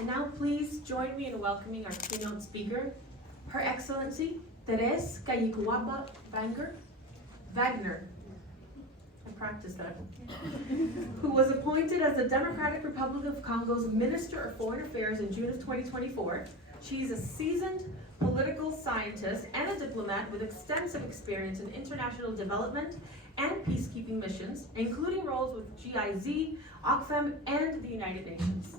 And now please join me in welcoming our keynote speaker, Her Excellency Thérèse Kayikwamba Wagner. I practiced that. Who was appointed as the Democratic Republic of Congo's Minister of Foreign Affairs in June of 2024. She's a seasoned political scientist and a diplomat with extensive experience in international development and peacekeeping missions, including roles with GIZ, OCFEM, and the United Nations.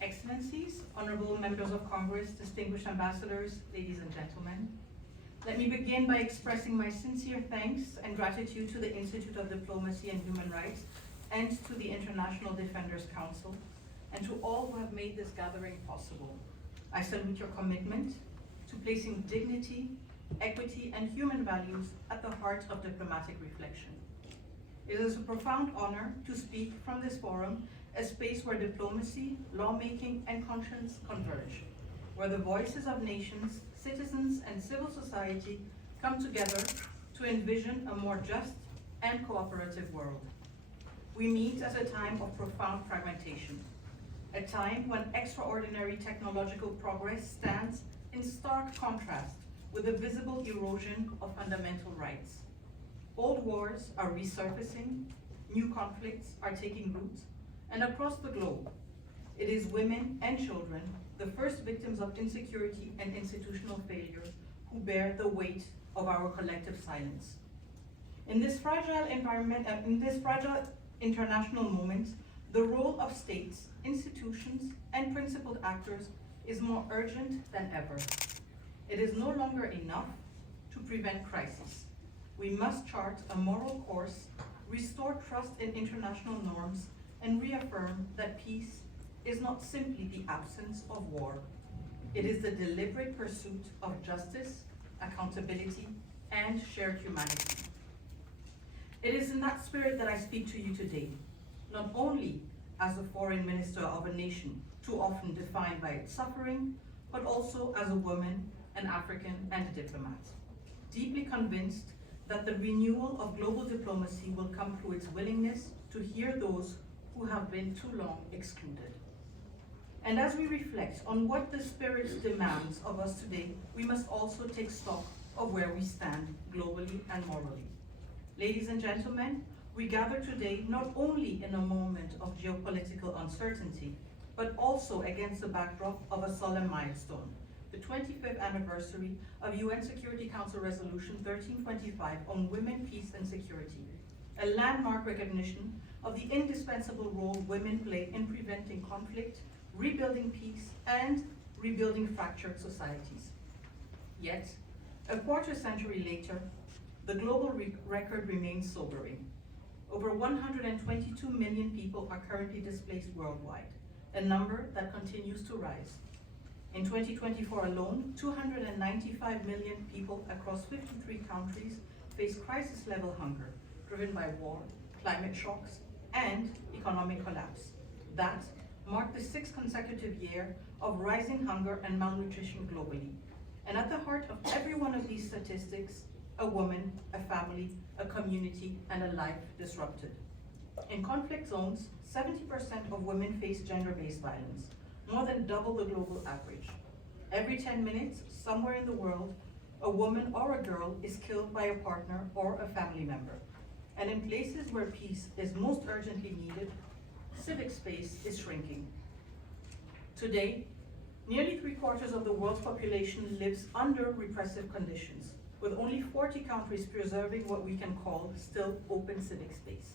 Excellencies, honorable members of Congress, distinguished ambassadors, ladies and gentlemen. Let me begin by expressing my sincere thanks and gratitude to the Institute of Diplomacy and Human Rights and to the International Defenders Council, and to all who have made this gathering possible. I salute your commitment to placing dignity, equity, and human values at the heart of diplomatic reflection. It is a profound honor to speak from this forum, a space where diplomacy, lawmaking, and conscience converge, where the voices of nations, citizens, and civil society come together to envision a more just and cooperative world. We meet at a time of profound fragmentation, a time when extraordinary technological progress stands in stark contrast with the visible erosion of fundamental rights. Old wars are resurfacing, new conflicts are taking root, and across the globe, it is women and children, the first victims of insecurity and institutional failure, who bear the weight of our collective silence. In this fragile environment, international moment, the role of states, institutions, and principled actors is more urgent than ever. It is no longer enough to prevent crisis. We must chart a moral course, restore trust in international norms, and reaffirm that peace is not simply the absence of war. It is the deliberate pursuit of justice, accountability, and shared humanity. It is in that spirit that I speak to you today, not only as a foreign minister of a nation too often defined by its suffering, but also as a woman, an African, and a diplomat, deeply convinced that the renewal of global diplomacy will come through its willingness to hear those who have been too long excluded. And as we reflect on what the spirit demands of us today, we must also take stock of where we stand globally and morally. Ladies and gentlemen, we gather today not only in a moment of geopolitical uncertainty, but also against the backdrop of a solemn milestone, the 25th anniversary of UN Security Council Resolution 1325 on women, peace, and security, a landmark recognition of the indispensable role women play in preventing conflict, rebuilding peace, and rebuilding fractured societies. Yet, a quarter century later, the global record remains sobering. Over 122 million people are currently displaced worldwide, a number that continues to rise. In 2024 alone, 295 million people across 53 countries face crisis-level hunger, driven by war, climate shocks, and economic collapse. That marked the 6th consecutive year of rising hunger and malnutrition globally. And at the heart of every one of these statistics, a woman, a family, a community, and a life disrupted. In conflict zones, 70% of women face gender-based violence, more than double the global average. Every 10 minutes, somewhere in the world, a woman or a girl is killed by a partner or a family member. And in places where peace is most urgently needed, civic space is shrinking. Today, nearly 3/4 of the world's population lives under repressive conditions, with only 40 countries preserving what we can call still open civic space.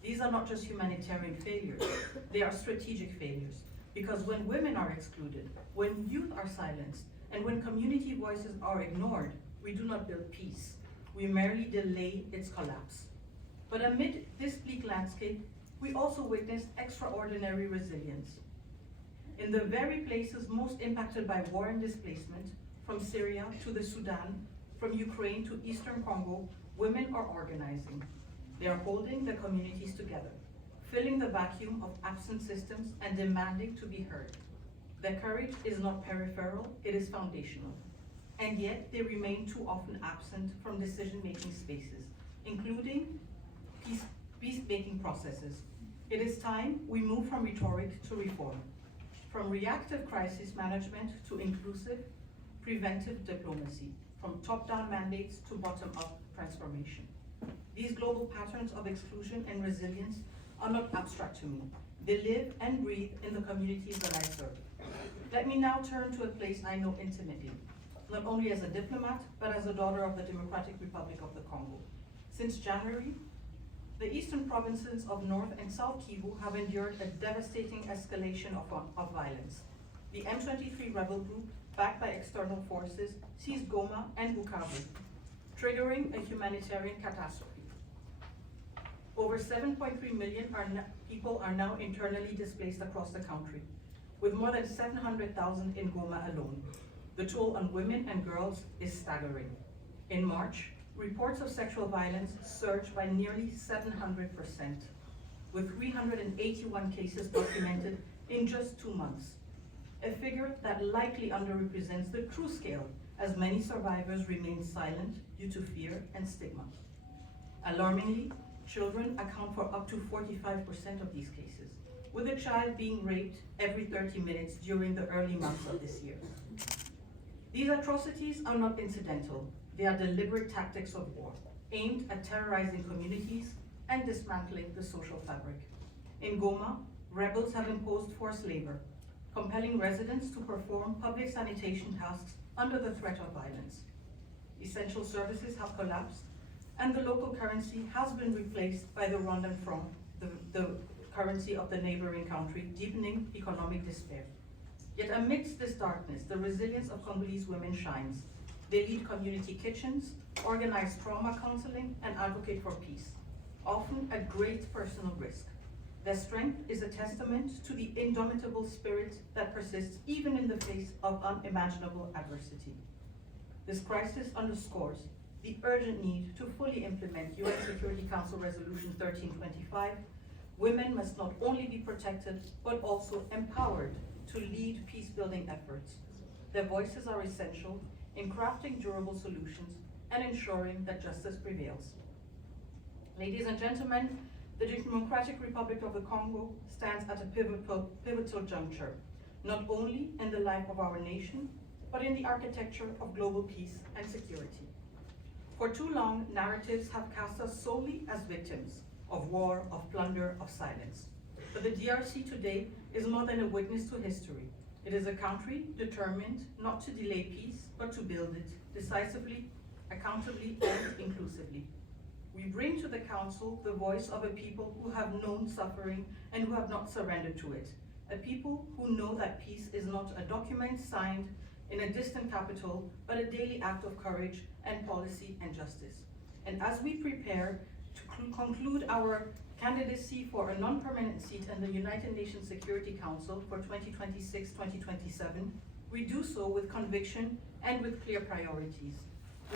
These are not just humanitarian failures, they are strategic failures, because when women are excluded, when youth are silenced, and when community voices are ignored, we do not build peace. We merely delay its collapse. But amid this bleak landscape, we also witnessed extraordinary resilience. In the very places most impacted by war and displacement, from Syria to the Sudan, from Ukraine to Eastern Congo, women are organizing. They are holding the communities together, filling the vacuum of absent systems and demanding to be heard. Their courage is not peripheral, it is foundational. And yet, they remain too often absent from decision-making spaces, including peace-making processes. It is time we move from rhetoric to reform, from reactive crisis management to inclusive, preventive diplomacy, from top-down mandates to bottom-up transformation. These global patterns of exclusion and resilience are not abstract to me. They live and breathe in the communities that I serve. Let me now turn to a place I know intimately, not only as a diplomat, but as a daughter of the Democratic Republic of the Congo. Since January, the eastern provinces of North and South Kivu have endured a devastating escalation of violence. The M23 rebel group, backed by external forces, seized Goma and Bukavu, triggering a humanitarian catastrophe. Over 7.3 million people are now internally displaced across the country, with more than 700,000 in Goma alone. The toll on women and girls is staggering. In March, reports of sexual violence surged by nearly 700%, with 381 cases documented in just 2 months. A figure that likely underrepresents the true scale, as many survivors remain silent due to fear and stigma. Alarmingly, children account for up to 45% of these cases, with a child being raped every 30 minutes during the early months of this year. These atrocities are not incidental. They are deliberate tactics of war, aimed at terrorizing communities and dismantling the social fabric. In Goma, rebels have imposed forced labor, compelling residents to perform public sanitation tasks under the threat of violence. Essential services have collapsed, and the local currency has been replaced by the Rwandan franc, the currency of the neighboring country, deepening economic despair. Yet amidst this darkness, the resilience of Congolese women shines. They lead community kitchens, organize trauma counseling, and advocate for peace, often at great personal risk. Their strength is a testament to the indomitable spirit that persists even in the face of unimaginable adversity. This crisis underscores the urgent need to fully implement UN Security Council Resolution 1325. Women must not only be protected, but also empowered to lead peace-building efforts. Their voices are essential in crafting durable solutions and ensuring that justice prevails. Ladies and gentlemen, the Democratic Republic of the Congo stands at a pivotal juncture, not only in the life of our nation, but in the architecture of global peace and security. For too long, narratives have cast us solely as victims of war, of plunder, of silence. But the DRC today is more than a witness to history. It is a country determined not to delay peace, but to build it decisively, accountably, and inclusively. We bring to the Council the voice of a people who have known suffering and who have not surrendered to it. A people who know that peace is not a document signed in a distant capital, but a daily act of courage and policy and justice. And as we prepare to conclude our candidacy for a non-permanent seat in the United Nations Security Council for 2026-2027, we do so with conviction and with clear priorities.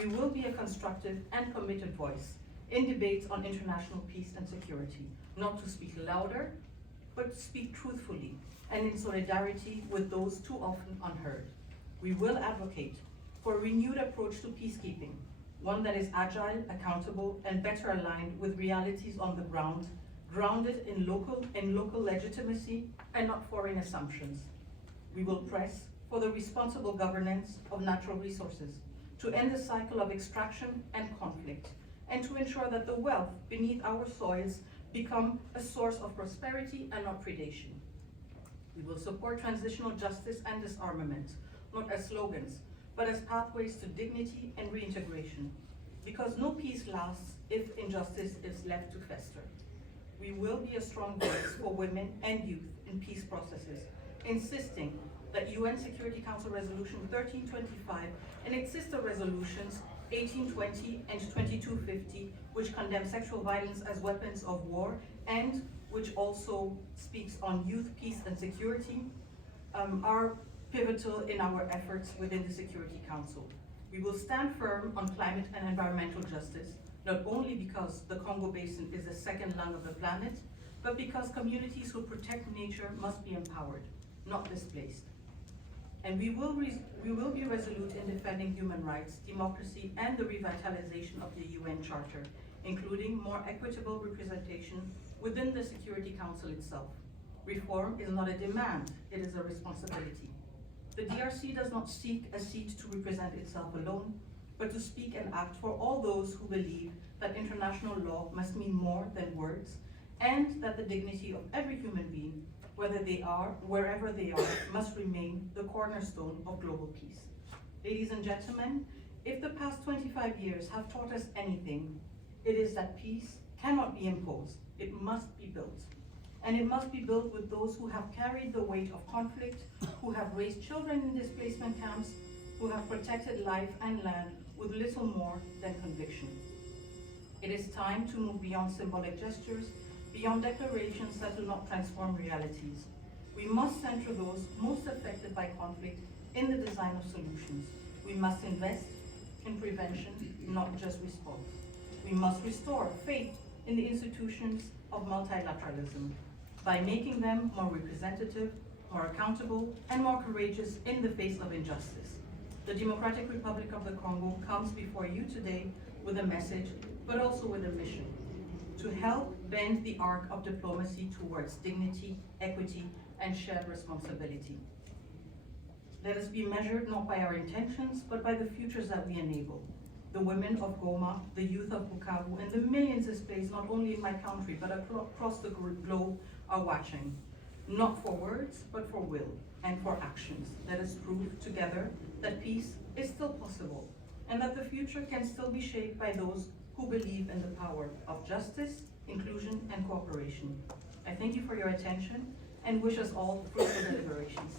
We will be a constructive and committed voice in debates on international peace and security, not to speak louder, but to speak truthfully and in solidarity with those too often unheard. We will advocate for a renewed approach to peacekeeping, one that is agile, accountable, and better aligned with realities on the ground, grounded in local legitimacy and not foreign assumptions. We will press for the responsible governance of natural resources, to end the cycle of extraction and conflict, and to ensure that the wealth beneath our soils become a source of prosperity and not predation. We will support transitional justice and disarmament, not as slogans, but as pathways to dignity and reintegration, because no peace lasts if injustice is left to fester. We will be a strong voice for women and youth in peace processes, insisting that UN Security Council Resolution 1325 and its sister resolutions 1820 and 2250, which condemn sexual violence as weapons of war and which also speaks on youth, peace, and security, are pivotal in our efforts within the Security Council. We will stand firm on climate and environmental justice, not only because the Congo Basin is the second lung of the planet, but because communities who protect nature must be empowered, not displaced. And we will be resolute in defending human rights, democracy, and the revitalization of the UN Charter, including more equitable representation within the Security Council itself. Reform is not a demand, it is a responsibility. The DRC does not seek a seat to represent itself alone, but to speak and act for all those who believe that international law must mean more than words, and that the dignity of every human being, wherever they are, must remain the cornerstone of global peace. Ladies and gentlemen, if the past 25 years have taught us anything, it is that peace cannot be imposed, it must be built. And it must be built with those who have carried the weight of conflict, who have raised children in displacement camps, who have protected life and land with little more than conviction. It is time to move beyond symbolic gestures, beyond declarations that do not transform realities. We must center those most affected by conflict in the design of solutions. We must invest in prevention, not just response. We must restore faith in the institutions of multilateralism by making them more representative, more accountable, and more courageous in the face of injustice. The Democratic Republic of the Congo comes before you today with a message, but also with a mission: to help bend the arc of diplomacy towards dignity, equity, and shared responsibility. Let us be measured not by our intentions, but by the futures that we enable. The women of Goma, the youth of Bukavu, and the millions displaced not only in my country, but across the globe are watching, not for words, but for will and for actions. Let us prove together that peace is still possible, and that the future can still be shaped by those who believe in the power of justice, inclusion, and cooperation. I thank you for your attention and wish us all fruitful deliberations.